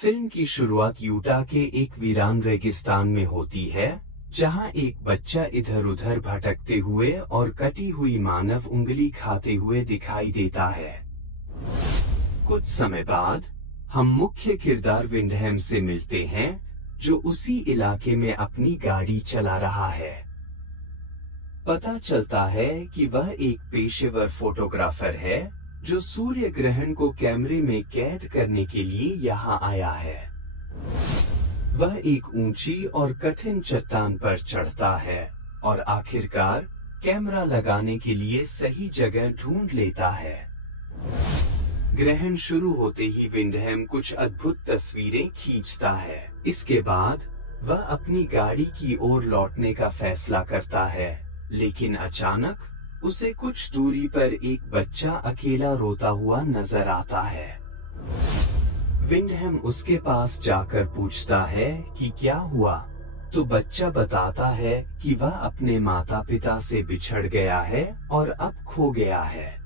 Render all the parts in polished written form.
Film की शुरुआत Utah के एक वीरान रेगिस्तान में होती है, जहां एक बच्चा इधर-उधर भटकते हुए और कटी हुई मानव उंगली खाते हुए दिखाई देता है। कुछ समय बाद हम मुख्य किरदार विंडहैम से मिलते हैं, जो उसी इलाके में अपनी गाड़ी चला रहा है। पता चलता है कि वह एक पेशेवर फोटोग्राफर है, जो सूर्य ग्रहण को कैमरे में कैद करने के लिए यहाँ आया है। वह एक ऊंची और कठिन चट्टान पर चढ़ता है और आखिरकार कैमरा लगाने के लिए सही जगह ढूंढ लेता है। ग्रहण शुरू होते ही विंडहैम कुछ अद्भुत तस्वीरें खींचता है। इसके बाद वह अपनी गाड़ी की ओर लौटने का फैसला करता है, लेकिन अचानक उसे कुछ दूरी पर एक बच्चा अकेला रोता हुआ नजर आता है। विंडहैम उसके पास जाकर पूछता है कि क्या हुआ, तो बच्चा बताता है कि वह अपने माता पिता से बिछड़ गया है और अब खो गया है।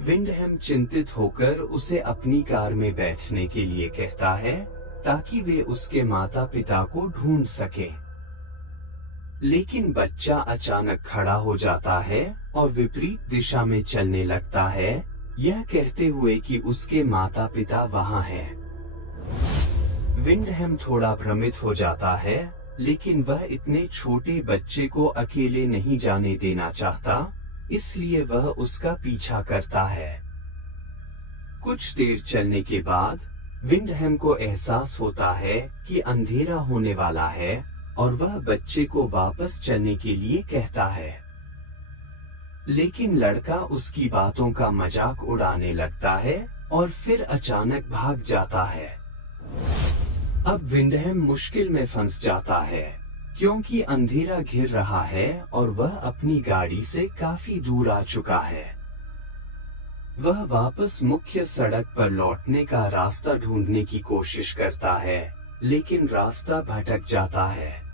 विंडहैम चिंतित होकर उसे अपनी कार में बैठने के लिए कहता है, ताकि वे उसके माता पिता को ढूंढ सके। लेकिन बच्चा अचानक खड़ा हो जाता है और विपरीत दिशा में चलने लगता है, यह कहते हुए कि उसके माता पिता वहां हैं। विंडहैम थोड़ा भ्रमित हो जाता है, लेकिन वह इतने छोटे बच्चे को अकेले नहीं जाने देना चाहता, इसलिए वह उसका पीछा करता है। कुछ देर चलने के बाद विंडहैम को एहसास होता है कि अंधेरा होने वाला है और वह बच्चे को वापस चलने के लिए कहता है। लेकिन लड़का उसकी बातों का मजाक उड़ाने लगता है और फिर अचानक भाग जाता है। अब विंडहैम मुश्किल में फंस जाता है, क्योंकि अंधेरा घिर रहा है और वह अपनी गाड़ी से काफी दूर आ चुका है। वह वापस मुख्य सड़क पर लौटने का रास्ता ढूंढने की कोशिश करता है, लेकिन रास्ता भटक जाता है।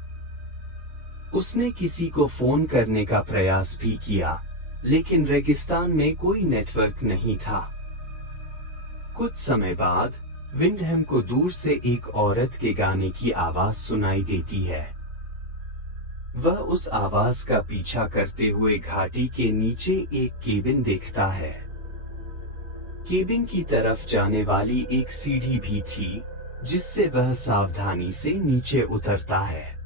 उसने किसी को फोन करने का प्रयास भी किया, लेकिन रेगिस्तान में कोई नेटवर्क नहीं था। कुछ समय बाद विंडहैम को दूर से एक औरत के गाने की आवाज सुनाई देती है। वह उस आवाज का पीछा करते हुए घाटी के नीचे एक केबिन देखता है। केबिन की तरफ जाने वाली एक सीढ़ी भी थी, जिससे वह सावधानी से नीचे उतरता है।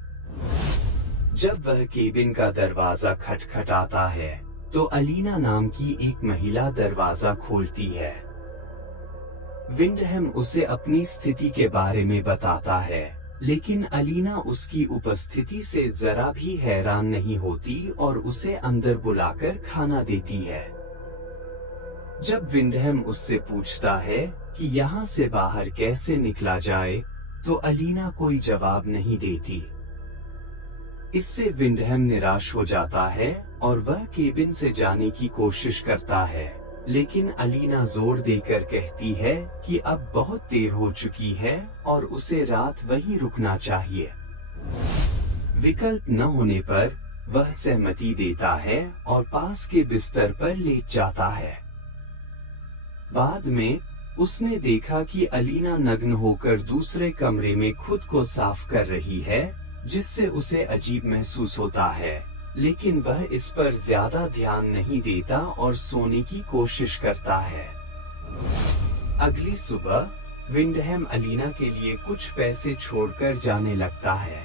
जब वह केबिन का दरवाजा खटखटाता है, तो अलीना नाम की एक महिला दरवाजा खोलती है। विंडहैम उसे अपनी स्थिति के बारे में बताता है, लेकिन अलीना उसकी उपस्थिति से जरा भी हैरान नहीं होती और उसे अंदर बुलाकर खाना देती है। जब विंडहैम उससे पूछता है कि यहाँ से बाहर कैसे निकला जाए, तो अलीना कोई जवाब नहीं देती। इससे विंडहैम निराश हो जाता है और वह केबिन से जाने की कोशिश करता है, लेकिन अलीना जोर देकर कहती है कि अब बहुत देर हो चुकी है और उसे रात वहीं रुकना चाहिए। विकल्प न होने पर वह सहमति देता है और पास के बिस्तर पर लेट जाता है। बाद में उसने देखा कि अलीना नग्न होकर दूसरे कमरे में खुद को साफ कर रही है, जिससे उसे अजीब महसूस होता है, लेकिन वह इस पर ज्यादा ध्यान नहीं देता और सोने की कोशिश करता है। अगली सुबह विंडहैम अलीना के लिए कुछ पैसे छोड़कर जाने लगता है।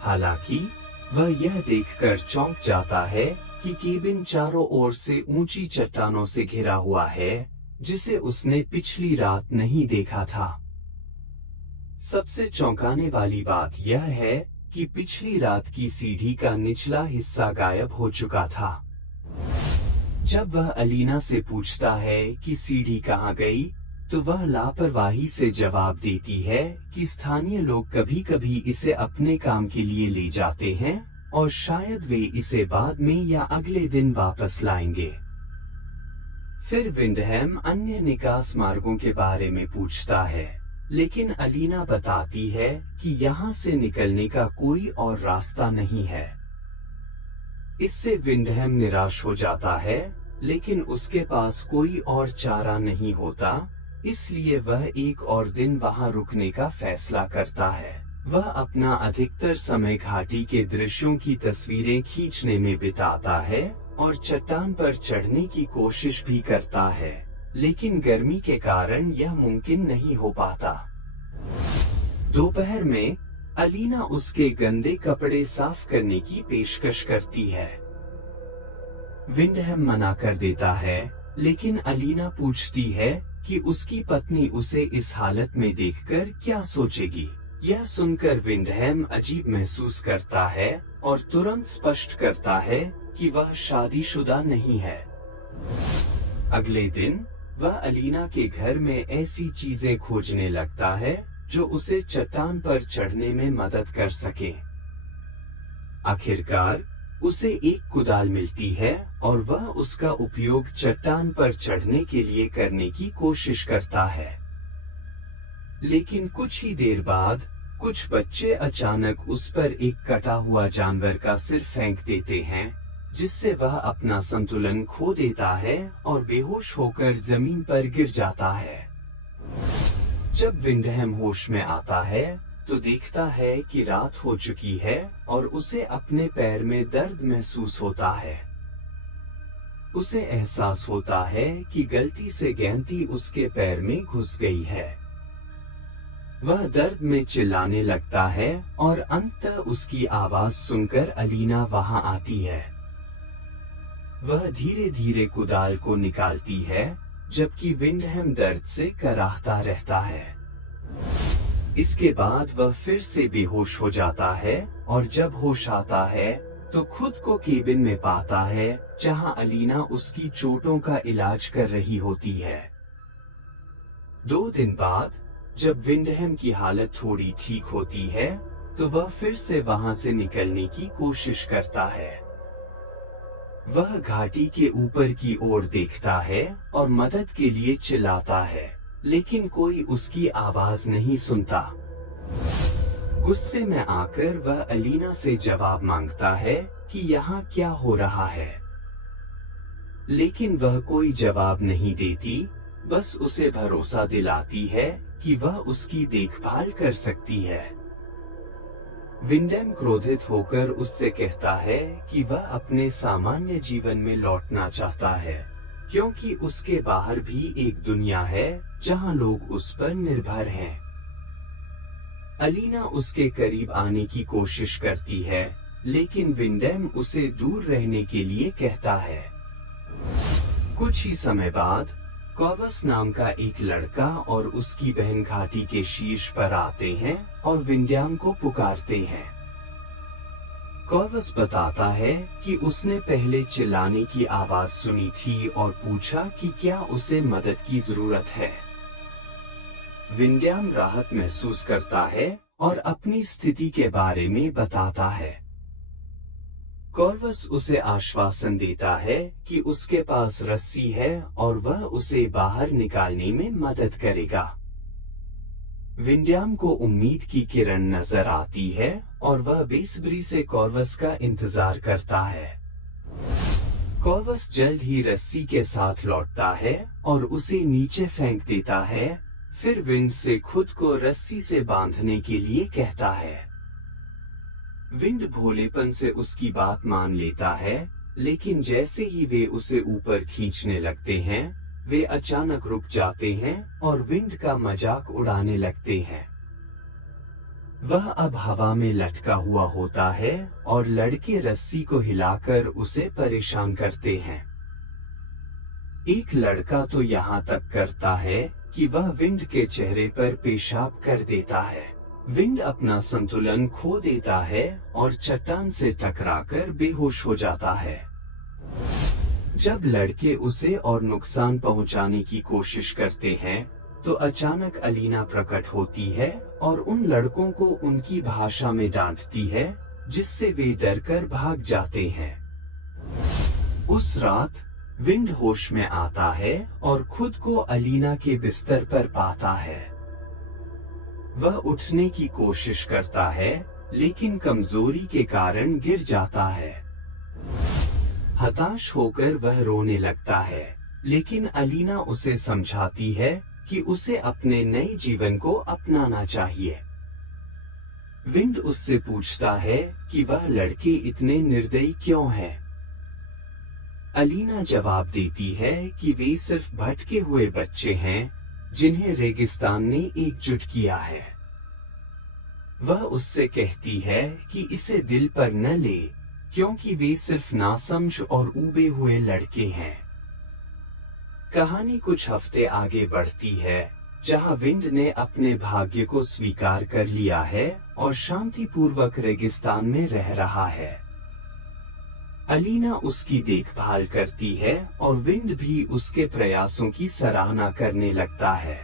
हालांकि वह यह देखकर चौंक जाता है कि केबिन चारों ओर से ऊंची चट्टानों से घिरा हुआ है, जिसे उसने पिछली रात नहीं देखा था। सबसे चौंकाने वाली बात यह है कि पिछली रात की सीढ़ी का निचला हिस्सा गायब हो चुका था। जब वह अलीना से पूछता है कि सीढ़ी कहाँ गई, तो वह लापरवाही से जवाब देती है कि स्थानीय लोग कभी-कभी इसे अपने काम के लिए ले जाते हैं और शायद वे इसे बाद में या अगले दिन वापस लाएंगे। फिर विंडहैम अन्य निकास मार्गों के बारे में पूछता है, लेकिन अलीना बताती है कि यहाँ से निकलने का कोई और रास्ता नहीं है। इससे विंडहैम निराश हो जाता है, लेकिन उसके पास कोई और चारा नहीं होता, इसलिए वह एक और दिन वहां रुकने का फैसला करता है। वह अपना अधिकतर समय घाटी के दृश्यों की तस्वीरें खींचने में बिताता है और चट्टान पर चढ़ने की कोशिश भी करता है, लेकिन गर्मी के कारण यह मुमकिन नहीं हो पाता। दोपहर में अलीना उसके गंदे कपड़े साफ करने की पेशकश करती है। विंडहम मना कर देता है, लेकिन अलीना पूछती है कि उसकी पत्नी उसे इस हालत में देखकर क्या सोचेगी। यह सुनकर विंडहम अजीब महसूस करता है और तुरंत स्पष्ट करता है कि वह शादीशुदा नहीं है। अगले दिन वह अलीना के घर में ऐसी चीजें खोजने लगता है जो उसे चट्टान पर चढ़ने में मदद कर सके। आखिरकार उसे एक कुदाल मिलती है और वह उसका उपयोग चट्टान पर चढ़ने के लिए करने की कोशिश करता है। लेकिन कुछ ही देर बाद कुछ बच्चे अचानक उस पर एक कटा हुआ जानवर का सिर फेंक देते हैं, जिससे वह अपना संतुलन खो देता है और बेहोश होकर जमीन पर गिर जाता है। जब विंडहम होश में आता है तो देखता है कि रात हो चुकी है और उसे अपने पैर में दर्द महसूस होता है। उसे एहसास होता है कि गलती से गेंदी उसके पैर में घुस गई है। वह दर्द में चिल्लाने लगता है और अंततः उसकी आवाज सुनकर अलीना वहां आती है। वह धीरे धीरे कुदाल को निकालती है, जबकि विंडहम दर्द से कराहता रहता है। इसके बाद वह फिर से बेहोश हो जाता है और जब होश आता है तो खुद को केबिन में पाता है, जहां अलीना उसकी चोटों का इलाज कर रही होती है। 2 दिन बाद जब विंडहम की हालत थोड़ी ठीक होती है तो वह फिर से वहां से निकलने की कोशिश करता है। वह घाटी के ऊपर की ओर देखता है और मदद के लिए चिल्लाता है, लेकिन कोई उसकी आवाज नहीं सुनता। गुस्से में आकर वह अलीना से जवाब मांगता है कि यहाँ क्या हो रहा है, लेकिन वह कोई जवाब नहीं देती, बस उसे भरोसा दिलाती है कि वह उसकी देखभाल कर सकती है। विंडहम क्रोधित होकर उससे कहता है कि वह अपने सामान्य जीवन में लौटना चाहता है, क्योंकि उसके बाहर भी एक दुनिया है जहां लोग उस पर निर्भर हैं। अलीना उसके करीब आने की कोशिश करती है, लेकिन विंडहम उसे दूर रहने के लिए कहता है। कुछ ही समय बाद कॉर्वस नाम का एक लड़का और उसकी बहन घाटी के शीर्ष पर आते हैं और विंडहम को पुकारते हैं। कॉर्वस बताता है कि उसने पहले चिल्लाने की आवाज सुनी थी और पूछा कि क्या उसे मदद की जरूरत है। विंडहम राहत महसूस करता है और अपनी स्थिति के बारे में बताता है। कॉर्वस उसे आश्वासन देता है कि उसके पास रस्सी है और वह उसे बाहर निकालने में मदद करेगा। विंडहम को उम्मीद की किरण नजर आती है और वह बेसब्री से कॉर्वस का इंतजार करता है। कॉर्वस जल्द ही रस्सी के साथ लौटता है और उसे नीचे फेंक देता है, फिर विंड से खुद को रस्सी से बांधने के लिए कहता है। विंड भोलेपन से उसकी बात मान लेता है, लेकिन जैसे ही वे उसे ऊपर खींचने लगते हैं, वे अचानक रुक जाते हैं और विंड का मजाक उड़ाने लगते हैं। वह अब हवा में लटका हुआ होता है और लड़के रस्सी को हिलाकर उसे परेशान करते हैं। एक लड़का तो यहाँ तक करता है कि वह विंड के चेहरे पर पेशाब कर देता है। विंड अपना संतुलन खो देता है और चट्टान से टकराकर बेहोश हो जाता है। जब लड़के उसे और नुकसान पहुंचाने की कोशिश करते हैं तो अचानक अलीना प्रकट होती है और उन लड़कों को उनकी भाषा में डांटती है, जिससे वे डरकर भाग जाते हैं। उस रात विंड होश में आता है और खुद को अलीना के बिस्तर पर पाता है। वह उठने की कोशिश करता है, लेकिन कमजोरी के कारण गिर जाता है। हताश होकर वह रोने लगता है, लेकिन अलीना उसे समझाती है कि उसे अपने नए जीवन को अपनाना चाहिए। विंड उससे पूछता है कि वह लड़के इतने निर्दयी क्यों हैं। अलीना जवाब देती है कि वे सिर्फ भटके हुए बच्चे हैं जिन्हें रेगिस्तान ने एकजुट किया है। वह उससे कहती है कि इसे दिल पर न ले, क्योंकि वे सिर्फ नासमझ और ऊबे हुए लड़के हैं। कहानी कुछ हफ्ते आगे बढ़ती है, जहां विंड ने अपने भाग्य को स्वीकार कर लिया है और शांतिपूर्वक रेगिस्तान में रह रहा है। अलीना उसकी देखभाल करती है और विंड भी उसके प्रयासों की सराहना करने लगता है।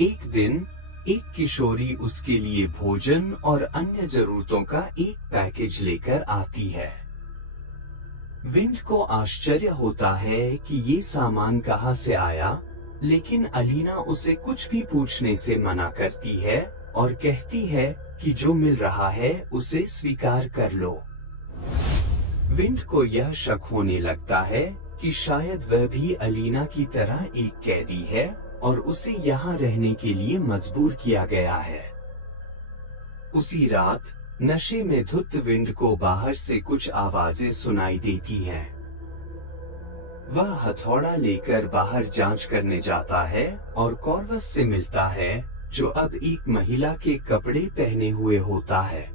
एक दिन एक किशोरी उसके लिए भोजन और अन्य जरूरतों का एक पैकेज लेकर आती है। विंड को आश्चर्य होता है कि ये सामान कहां से आया, लेकिन अलीना उसे कुछ भी पूछने से मना करती है और कहती है कि जो मिल रहा है उसे स्वीकार कर लो। विंड को यह शक होने लगता है कि शायद वह भी अलीना की तरह एक कैदी है और उसे यहाँ रहने के लिए मजबूर किया गया है। उसी रात नशे में धुत विंड को बाहर से कुछ आवाजें सुनाई देती हैं। वह हथौड़ा लेकर बाहर जांच करने जाता है और कॉर्वस से मिलता है, जो अब एक महिला के कपड़े पहने हुए होता है।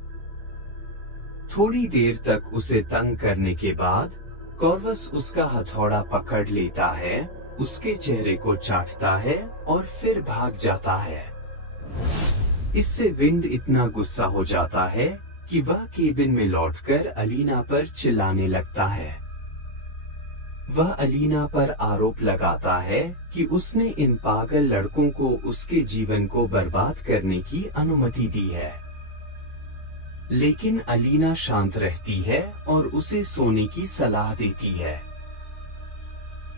थोड़ी देर तक उसे तंग करने के बाद कॉर्वस उसका हथौड़ा पकड़ लेता है, उसके चेहरे को चाटता है और फिर भाग जाता है। इससे विंड इतना गुस्सा हो जाता है कि वह केबिन में लौटकर अलीना पर चिल्लाने लगता है। वह अलीना पर आरोप लगाता है कि उसने इन पागल लड़कों को उसके जीवन को बर्बाद करने की अनुमति दी है। लेकिन अलीना शांत रहती है और उसे सोने की सलाह देती है।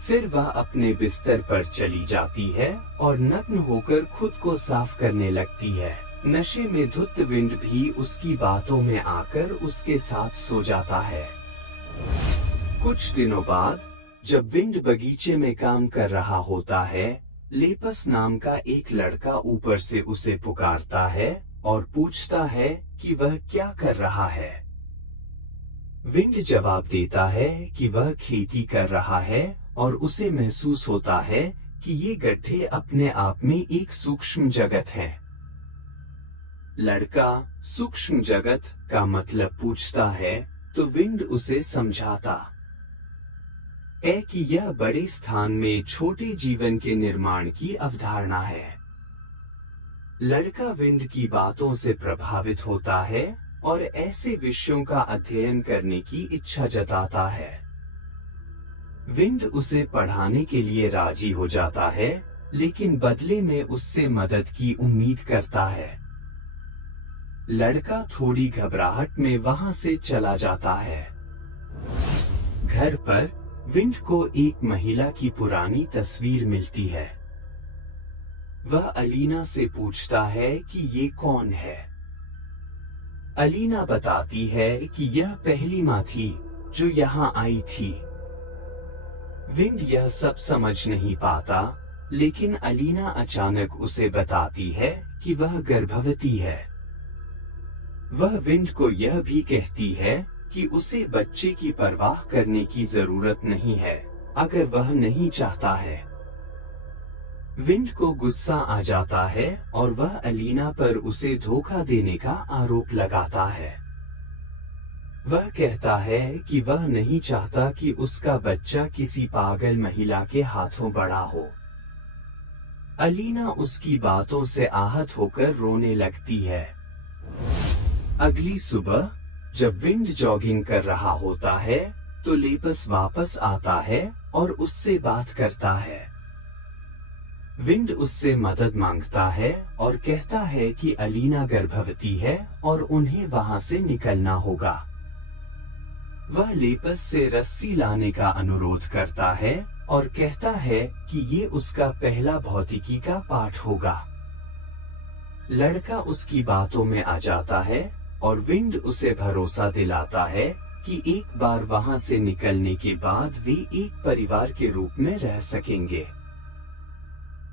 फिर वह अपने बिस्तर पर चली जाती है और नग्न होकर खुद को साफ करने लगती है। नशे में धुत विंड भी उसकी बातों में आकर उसके साथ सो जाता है। कुछ दिनों बाद जब विंड बगीचे में काम कर रहा होता है, लेपस नाम का एक लड़का ऊपर से उसे पुकारता है और पूछता है कि वह क्या कर रहा है। विंड जवाब देता है कि वह खेती कर रहा है और उसे महसूस होता है कि ये गड्ढे अपने आप में एक सूक्ष्म जगत है। लड़का सूक्ष्म जगत का मतलब पूछता है तो विंड उसे समझाता है कि यह बड़े स्थान में छोटे जीवन के निर्माण की अवधारणा है। लड़का विंड की बातों से प्रभावित होता है और ऐसे विषयों का अध्ययन करने की इच्छा जताता है। विंड उसे पढ़ाने के लिए राजी हो जाता है, लेकिन बदले में उससे मदद की उम्मीद करता है। लड़का थोड़ी घबराहट में वहां से चला जाता है। घर पर विंड को एक महिला की पुरानी तस्वीर मिलती है। वह अलीना से पूछता है कि ये कौन है। अलीना बताती है कि यह पहली माँ थी जो यहाँ आई थी। विंड यह सब समझ नहीं पाता, लेकिन अलीना अचानक उसे बताती है कि वह गर्भवती है। वह विंड को यह भी कहती है कि उसे बच्चे की परवाह करने की जरूरत नहीं है, अगर वह नहीं चाहता है। विंड को गुस्सा आ जाता है और वह अलीना पर उसे धोखा देने का आरोप लगाता है। वह कहता है कि वह नहीं चाहता कि उसका बच्चा किसी पागल महिला के हाथों बड़ा हो। अलीना उसकी बातों से आहत होकर रोने लगती है। अगली सुबह जब विंड जॉगिंग कर रहा होता है तो लेपस वापस आता है और उससे बात करता है। विंड उससे मदद मांगता है और कहता है कि अलीना गर्भवती है और उन्हें वहां से निकलना होगा। वह लेपस से रस्सी लाने का अनुरोध करता है और कहता है कि ये उसका पहला भौतिकी का पाठ होगा। लड़का उसकी बातों में आ जाता है और विंड उसे भरोसा दिलाता है कि एक बार वहां से निकलने के बाद वे एक परिवार के रूप में रह सकेंगे।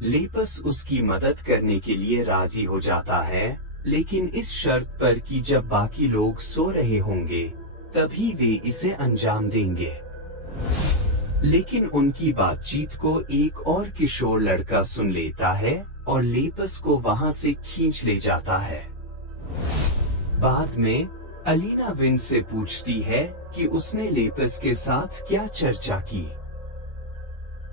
लेपस उसकी मदद करने के लिए राजी हो जाता है, लेकिन इस शर्त पर कि जब बाकी लोग सो रहे होंगे तभी वे इसे अंजाम देंगे। लेकिन उनकी बातचीत को एक और किशोर लड़का सुन लेता है और लेपस को वहां से खींच ले जाता है। बाद में अलीना विंड से पूछती है कि उसने लेपस के साथ क्या चर्चा की।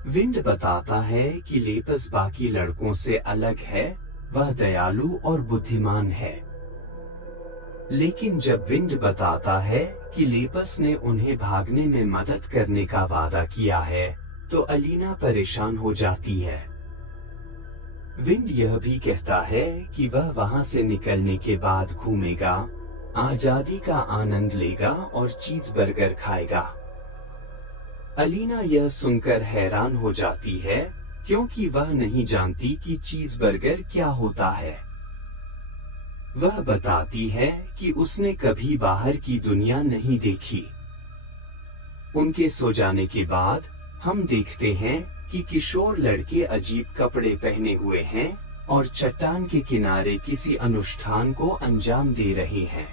विंड बताता है कि लेपस बाकी लड़कों से अलग है, वह दयालु और बुद्धिमान है। लेकिन जब विंड बताता है कि लेपस ने उन्हें भागने में मदद करने का वादा किया है, तो अलीना परेशान हो जाती है। विंड यह भी कहता है कि वह वहां से निकलने के बाद घूमेगा, आजादी का आनंद लेगा और चीज़बर्गर खाएगा। अलीना यह सुनकर हैरान हो जाती है, क्योंकि वह नहीं जानती कि चीज़बर्गर क्या होता है। वह बताती है कि उसने कभी बाहर की दुनिया नहीं देखी। उनके सो जाने के बाद हम देखते हैं कि किशोर लड़के अजीब कपड़े पहने हुए हैं और चट्टान के किनारे किसी अनुष्ठान को अंजाम दे रहे हैं।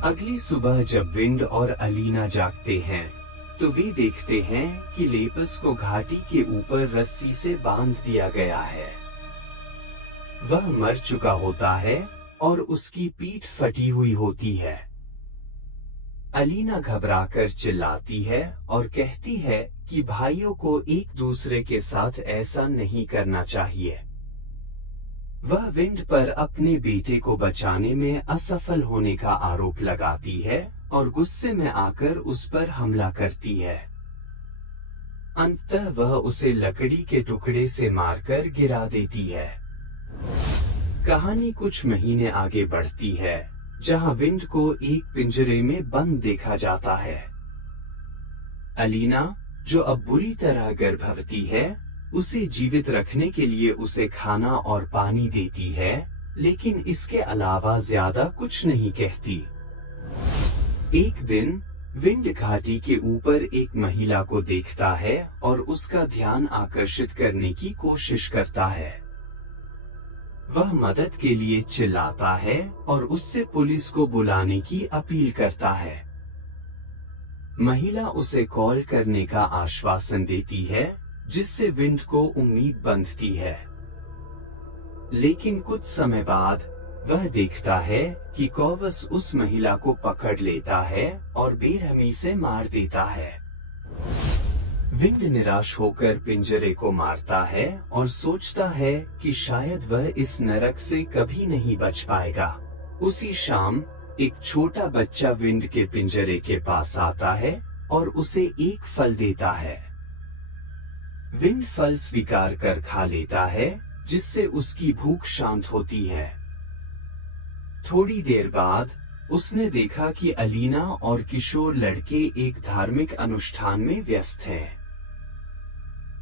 अगली सुबह जब विंड और अलीना जागते हैं, तो वे देखते हैं कि लेपस को घाटी के ऊपर रस्सी से बांध दिया गया है। वह मर चुका होता है और उसकी पीठ फटी हुई होती है। अलीना घबराकर चिल्लाती है और कहती है कि भाइयों को एक दूसरे के साथ ऐसा नहीं करना चाहिए। वह विंड पर अपने बेटे को बचाने में असफल होने का आरोप लगाती है और गुस्से में आकर उस पर हमला करती है। अंततः वह उसे लकड़ी के टुकड़े से मारकर गिरा देती है। कहानी कुछ महीने आगे बढ़ती है, जहां विंड को एक पिंजरे में बंद देखा जाता है। अलीना, जो अब बुरी तरह गर्भवती है, उसे जीवित रखने के लिए उसे खाना और पानी देती है, लेकिन इसके अलावा ज्यादा कुछ नहीं कहती। एक दिन विंड घाटी के ऊपर एक महिला को देखता है और उसका ध्यान आकर्षित करने की कोशिश करता है। वह मदद के लिए चिल्लाता है और उससे पुलिस को बुलाने की अपील करता है। महिला उसे कॉल करने का आश्वासन देती है, जिससे विंड को उम्मीद बंधती है। लेकिन कुछ समय बाद वह देखता है कि कॉवस उस महिला को पकड़ लेता है और बेरहमी से मार देता है। विंड निराश होकर पिंजरे को मारता है और सोचता है कि शायद वह इस नरक से कभी नहीं बच पाएगा। उसी शाम एक छोटा बच्चा विंड के पिंजरे के पास आता है और उसे एक फल देता है। विंड फल स्वीकार कर खा लेता है, जिससे उसकी भूख शांत होती है। थोड़ी देर बाद उसने देखा कि अलीना और किशोर लड़के एक धार्मिक अनुष्ठान में व्यस्त हैं।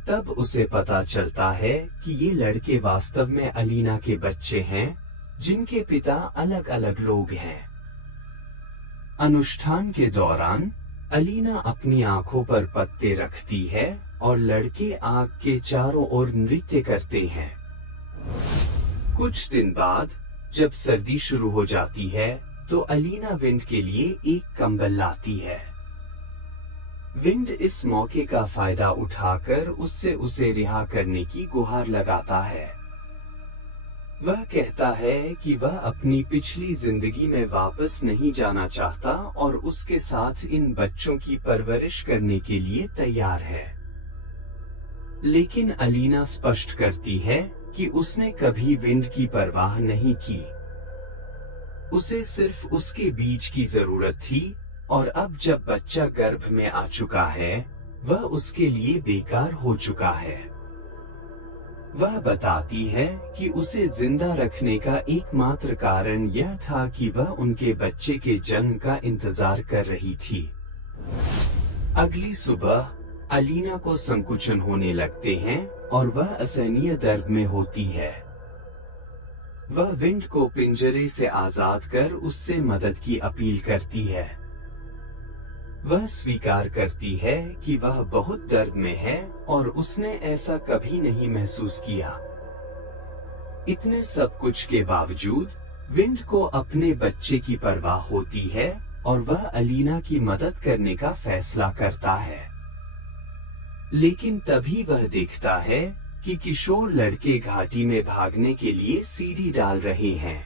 तब उसे पता चलता है कि ये लड़के वास्तव में अलीना के बच्चे हैं, जिनके पिता अलग अलग लोग हैं। अनुष्ठान के दौरान अलीना अपनी आंखों पर पत्ते रखती है और लड़के आग के चारों ओर नृत्य करते हैं। कुछ दिन बाद जब सर्दी शुरू हो जाती है, तो अलीना विंड के लिए एक कंबल लाती है। विंड इस मौके का फायदा उठाकर उससे उसे रिहा करने की गुहार लगाता है। वह कहता है कि वह अपनी पिछली जिंदगी में वापस नहीं जाना चाहता और उसके साथ इन बच्चों की परवरिश करने के लिए तैयार है। लेकिन अलीना स्पष्ट करती है कि उसने कभी विंड की परवाह नहीं की। उसे सिर्फ उसके बीज की जरूरत थी और अब जब बच्चा गर्भ में आ चुका है, वह उसके लिए बेकार हो चुका है। वह बताती है कि उसे जिंदा रखने का एकमात्र कारण यह था कि वह उनके बच्चे के जन्म का इंतजार कर रही थी। अगली सुबह अलीना को संकुचन होने लगते हैं और वह असहनीय दर्द में होती है। वह विंड को पिंजरे से आजाद कर उससे मदद की अपील करती है। वह स्वीकार करती है कि वह बहुत दर्द में है और उसने ऐसा कभी नहीं महसूस किया। इतने सब कुछ के बावजूद विंड को अपने बच्चे की परवाह होती है और वह अलीना की मदद करने का फैसला करता है। लेकिन तभी वह देखता है कि किशोर लड़के घाटी में भागने के लिए सीढ़ी डाल रहे हैं।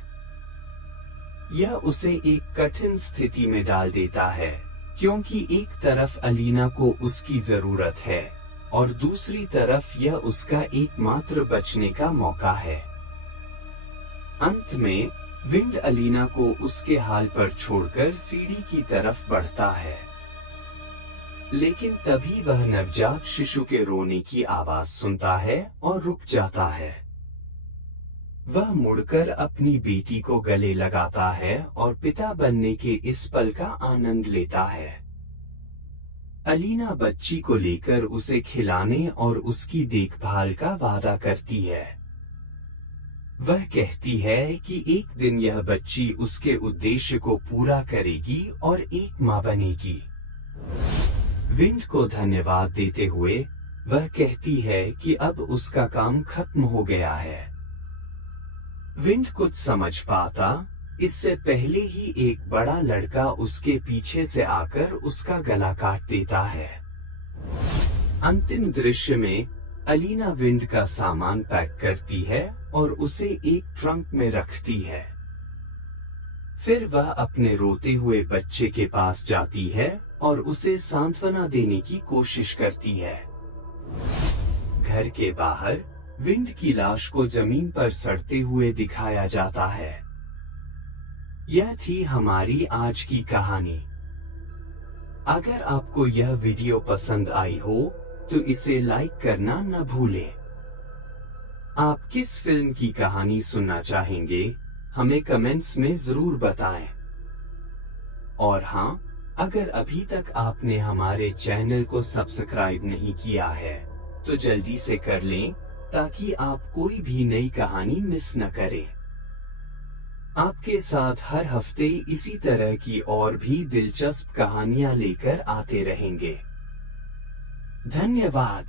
यह उसे एक कठिन स्थिति में डाल देता है, क्योंकि एक तरफ अलीना को उसकी जरूरत है और दूसरी तरफ यह उसका एकमात्र बचने का मौका है। अंत में विंड अलीना को उसके हाल पर छोड़कर सीढ़ी की तरफ बढ़ता है। लेकिन तभी वह नवजात शिशु के रोने की आवाज सुनता है और रुक जाता है। वह मुड़कर अपनी बेटी को गले लगाता है और पिता बनने के इस पल का आनंद लेता है। अलीना बच्ची को लेकर उसे खिलाने और उसकी देखभाल का वादा करती है। वह कहती है कि एक दिन यह बच्ची उसके उद्देश्य को पूरा करेगी और एक मां बनेगी। विंड को धन्यवाद देते हुए वह कहती है कि अब उसका काम खत्म हो गया है। विंड कुछ समझ पाता इससे पहले ही एक बड़ा लड़का उसके पीछे से आकर उसका गला काट देता है। अंतिम दृश्य में अलीना विंड का सामान पैक करती है और उसे एक ट्रंक में रखती है। फिर वह अपने रोते हुए बच्चे के पास जाती है और उसे सांत्वना देने की कोशिश करती है। घर के बाहर विंड की लाश को जमीन पर सड़ते हुए दिखाया जाता है। यह थी हमारी आज की कहानी। अगर आपको यह वीडियो पसंद आई हो तो इसे लाइक करना न भूलें। आप किस फिल्म की कहानी सुनना चाहेंगे हमें कमेंट्स में जरूर बताएं। और हाँ, अगर अभी तक आपने हमारे चैनल को सब्सक्राइब नहीं किया है तो जल्दी से कर लें ताकि आप कोई भी नई कहानी मिस न करें। आपके साथ हर हफ्ते इसी तरह की और भी दिलचस्प कहानियां लेकर आते रहेंगे। धन्यवाद।